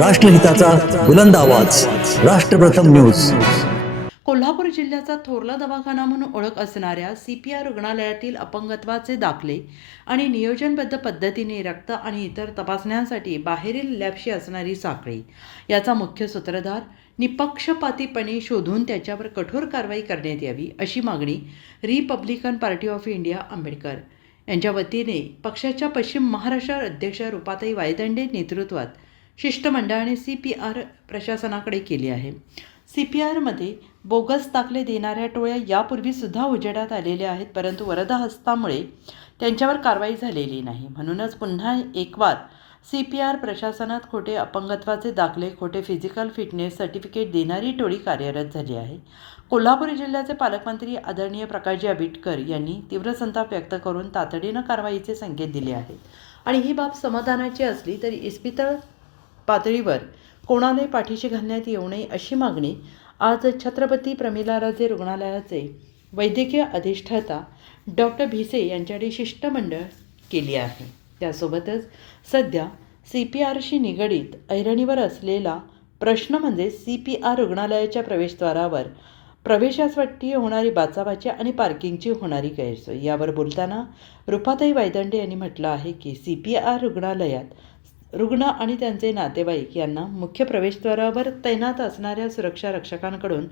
राष्ट्रहिताचा बुलंद आवाज, राष्ट्रप्रथम न्यूज. कोल्हापूर जिल्ह्याचा थोरला दवाखाना म्हणून ओळख असणाऱ्या CPR रुग्णालयातील अपंगत्वाचे दाखले आणि नियोजनबद्ध पद्धतीने रक्त आणि इतर तपासण्यांसाठी बाहेरील लॅबशी असणारी साखळी याचा मुख्य सूत्रधार निपक्षपातीपणे शोधून त्याच्यावर कठोर कारवाई करण्यात यावी अशी मागणी Republican party of India Ambedkar यांच्या वतीने पक्षाच्या पश्चिम महाराष्ट्र अध्यक्ष रूपाताई वायदंडे नेतृत्वात शिष्टमंडळाने CPR प्रशासनाकडे केली आहे. CPRमध्ये बोगस दाखले देणाऱ्या टोळ्या यापूर्वी सुद्धा उजेडात आलेल्या आहेत, परंतु वरदहस्तामुळे त्यांच्यावर कारवाई झालेली नाही. म्हणूनच पुन्हा एक वार CPR प्रशासनात खोटे अपंगत्वाचे दाखले, खोटे फिजिकल फिटनेस सर्टिफिकेट देणारी टोळी कार्यरत झाली आहे. कोल्हापूर जिल्ह्याचे पालकमंत्री आदरणीय प्रकाशजी आंबेडकर यांनी तीव्र संताप व्यक्त करून तातडीनं कारवाईचे संकेत दिले आहेत. आणि ही बाब समाधानाची असली तरी इस्पितळ पातळीवर कोणालाही पाठीशी घालण्यात येऊ नये अशी मागणी आज छत्रपती प्रमिलाराजे रुग्णालयाचे वैद्यकीय अधिष्ठाता डॉक्टर भिसे यांच्याकडे शिष्टमंडळ केली आहे. त्यासोबतच सध्या CPRशी निगडीत ऐरणीवर असलेला प्रश्न म्हणजे CPR रुग्णालयाच्या प्रवेशद्वारावर प्रवेशासाठी होणारी बाचाबाची आणि पार्किंगची होणारी गैरसोय. यावर बोलताना रूपाताई वायदंडे यांनी म्हटलं आहे की CPR रुग्णालयात रुग्ण आणि त्यांचे नातेवाईक यांना मुख्य प्रवेशद्वारावर तैनात असणाऱ्या सुरक्षा रक्षकांकडून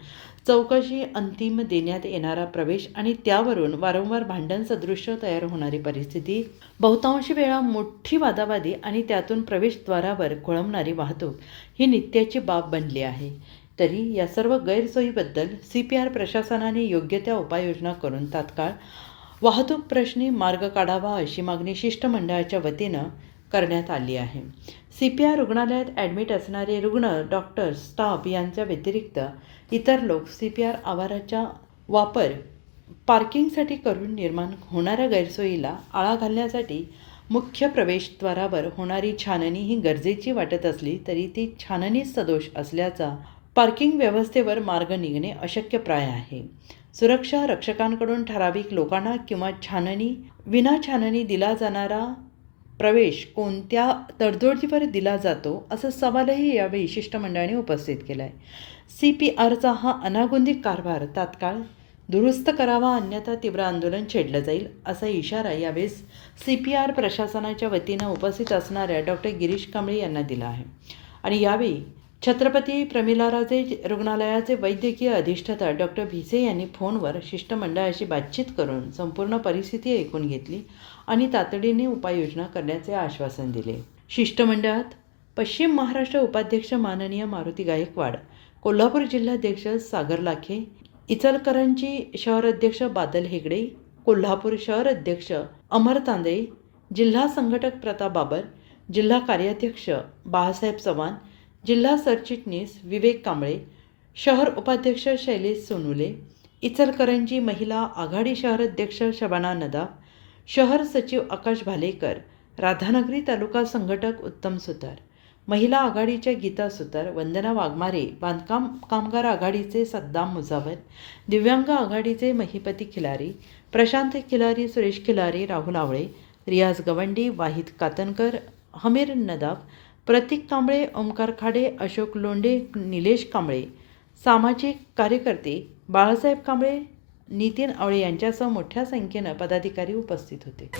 चौकशी अंतिम देण्यात येणारा प्रवेश आणि त्यावरून वारंवार भांडण सदृश्य तयार होणारी परिस्थिती, बहुतांशी वेळा मोठी वादावादी आणि त्यातून प्रवेशद्वारावर खोळंबणारी वाहतूक ही नित्याची बाब बनली आहे. तरी या सर्व गैरसोयीबद्दल CPR प्रशासनाने योग्य त्या उपाययोजना करून तात्काळ वाहतूक प्रश्नी मार्ग काढावा अशी मागणी शिष्टमंडळाच्या वतीनं करण्यात आली आहे. CPR रुग्णालयात ॲडमिट असणारे रुग्ण, डॉक्टर, स्टाफ यांच्या व्यतिरिक्त इतर लोक CPR आवाराचा वापर पार्किंगसाठी करून निर्माण होणाऱ्या गैरसोयीला आळा घालण्यासाठी मुख्य प्रवेशद्वारावर होणारी छाननी ही गरजेची वाटत असली तरी ती छाननी सदोष असल्याचा पार्किंग व्यवस्थेवर मार्ग निघणे अशक्यप्राय आहे. सुरक्षा रक्षकांकडून ठराविक लोकांना किंवा विना छाननी दिला जाणारा प्रवेश कोणत्या तडजोडीवर दिला जातो असा सवालही यावेळी शिष्टमंडळाने उपस्थित केला आहे. CPRचा हा अनागोंदी कारभार तात्काळ दुरुस्त करावा, अन्यथा तीव्र आंदोलन छेडलं जाईल असा इशारा यावेळेस CPR प्रशासनाच्या वतीनं उपस्थित असणाऱ्या डॉक्टर गिरीश कांबळे यांना दिला आहे. आणि यावेळी छत्रपती प्रमिलाराजे रुग्णालयाचे वैद्यकीय अधिष्ठाता डॉक्टर भिसे यांनी फोनवर शिष्टमंडळाशी बातचीत करून संपूर्ण परिस्थिती ऐकून घेतली आणि तातडीने उपाययोजना करण्याचे आश्वासन दिले. शिष्टमंडळात पश्चिम महाराष्ट्र उपाध्यक्ष माननीय मारुती गायकवाड, कोल्हापूर जिल्हाध्यक्ष सागर लाखे, इचलकरंजी शहर अध्यक्ष बादल हेगडे, कोल्हापूर शहर अध्यक्ष अमर तांदळे, जिल्हा संघटक प्रताप बाबर, जिल्हा कार्याध्यक्ष बाळासाहेब चव्हाण, जिल्हा सरचिटणीस विवेक कांबळे, शहर उपाध्यक्ष शैलेश सोनुले, इचलकरंजी महिला आघाडी शहर अध्यक्ष शबाना नदाफ, शहर सचिव आकाश भालेकर, राधानगरी तालुका संघटक उत्तम सुतार, महिला आघाडीच्या गीता सुतार, वंदना वाघमारे, बांधकाम कामगार आघाडीचे सद्दाम मुजावर, दिव्यांग आघाडीचे महिपती खिलारी, प्रशांत खिलारी, सुरेश खिलारी, राहुल आवळे, रियाज गवंडी, वाहिद कातनकर, हमीर नदाफ, प्रतीक कांबळे, ओमकार खाडे, अशोक लोंढे, निलेश कांबळे, सामाजिक कार्यकर्ते बाळासाहेब कांबळे, नितीन आवळे यांच्यासह मोठ्या संख्येनं पदाधिकारी उपस्थित होते.